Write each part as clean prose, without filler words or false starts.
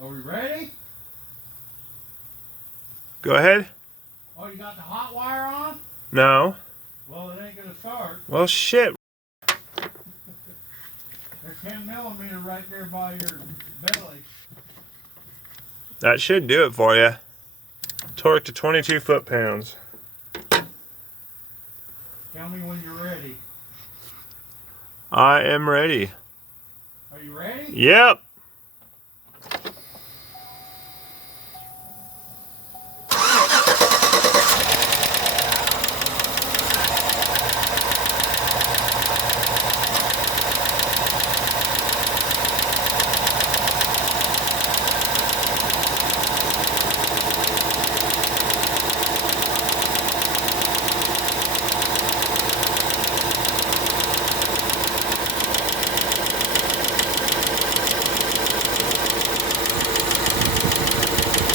Are we ready? Go ahead. Oh, you got the hot wire on? No. Well, it ain't gonna start. Well, shit. There's 10 millimeter right there by your belly. That should do it for you. Torque to 22 foot-pounds. Tell me when you're ready. I am ready. Are you ready? Yep.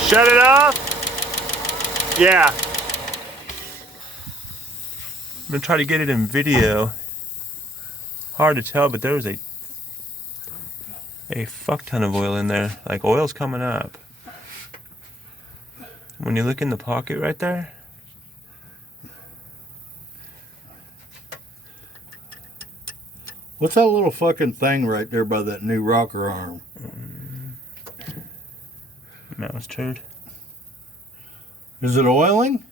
Shut it off? Yeah. I'm gonna try to get it in video. Hard to tell, but there was a fuck ton of oil in there. Like, oil's coming up. When you look in the pocket right there. What's that little fucking thing right there by that new rocker arm? Mouse turd. Is it oiling?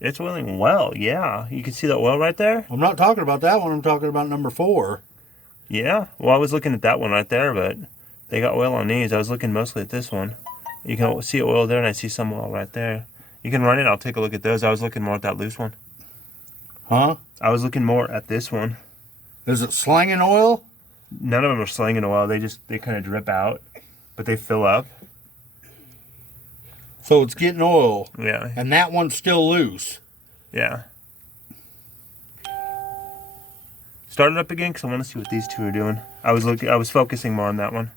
It's oiling well, yeah. You can see that oil right there? I'm not talking about that one. I'm talking about number 4. Yeah. Well, I was looking at that one right there, but they got oil on these. I was looking mostly at this one. You can see oil there, and I see some oil right there. You can run it. I'll take a look at those. I was looking more at that loose one. Huh? I was looking more at this one. Is it slanging oil? None of them are slinging oil. They kind of drip out, but they fill up. So it's getting oil. Yeah. And that one's still loose. Yeah. Start it up again because I want to see what these two are doing. I was focusing more on that one.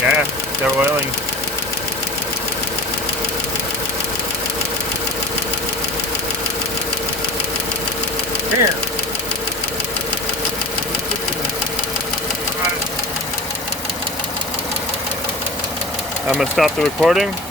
Yeah, they're oiling. Here. I'm gonna stop the recording.